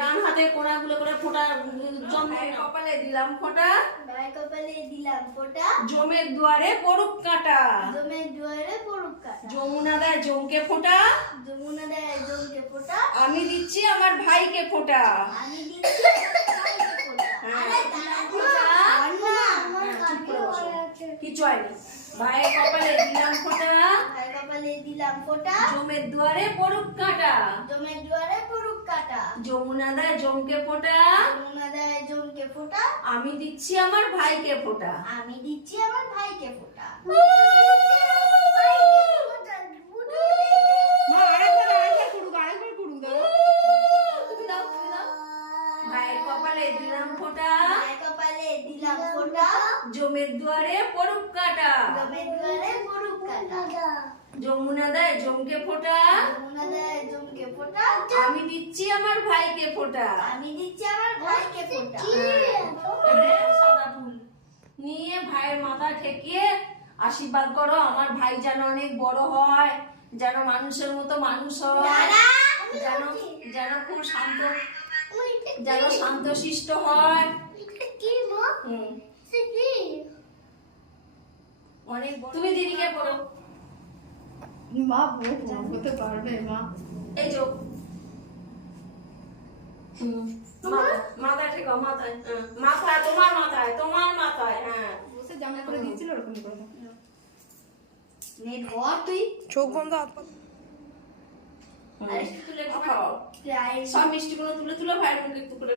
ডান হাতে কোনাগুলো করে ফোঁটা কপালে দিলাম ফোঁটা, কপালে দিলাম ফোঁটা, জমের দুয়ারে পড়ুক কাঁটা, জমের দুয়ারে পড়ুক কাঁটা, যমুনা দেয় জমকে ফোঁটা, যমুনা দেয় জমকে ফোঁটা, আমি দিচ্ছি আমার ভাইকে ফোঁটা। আমি দিচ্ছি আমার ভাইকে ফোঁটা। কিছু হয়নি। ভাইয়ের কপালে দিলাম ফোঁটা, ভাইয়ের কপালে দিলাম ফোঁটা, জমের দুয়ারে পড়ুক কাঁটা, জমের দুয়ারে পড়ুক কাঁটা, যমুনা দেয় জমকে ফোঁটা, যমুনা দেয় জমকে ফোঁটা, আমি দিচ্ছি আমার ভাইকে ফোঁটা। আমি দিচ্ছি আমার ভাইকে ফোঁটা। ভাইয়ের কপালে দিলাম ফোঁটা, ভাইয়ের কপালে দিলাম ফোঁটা, জমের দুয়ারে পড়ুক কাঁটা, জমের দুয়ারে পড়ুক কাঁটা, যমুনা দেয় জমকে ফোঁটা, যমুনা দেয় জমকে ফোঁটা, আমি দিচ্ছি আমার ভাইকে ফোঁটা। আমি দিচ্ছি আমার ভাইকে ফোঁটা। এবারে সাদা ফুল নিয়ে ভাইয়ের মাথা ঠেকিয়ে আশীর্বাদ করো, আমার ভাই যেন অনেক বড় হয়, যেন মানুষের মতো মানুষ হয়, যেন যেন খুব শান্ত, যেন শান্তশিষ্ট হয়। হুম, অনেক তুমি দিদিকে পড়ো। মা হতে পারবে মা? এই যে মাথায় ঠেকাও, মাথায়, মাথায়, তোমার মাথায়, তোমার মাথায়, হ্যাঁ বসে জামা করে দিয়েছিল ওরকম করে। নেট বল তুই। চোখ বন্ধ হাত পা। মিষ্টি তুলে খাও, সব মিষ্টিগুলো তুলে তুলে ভাইয়ের মুখে একটু করে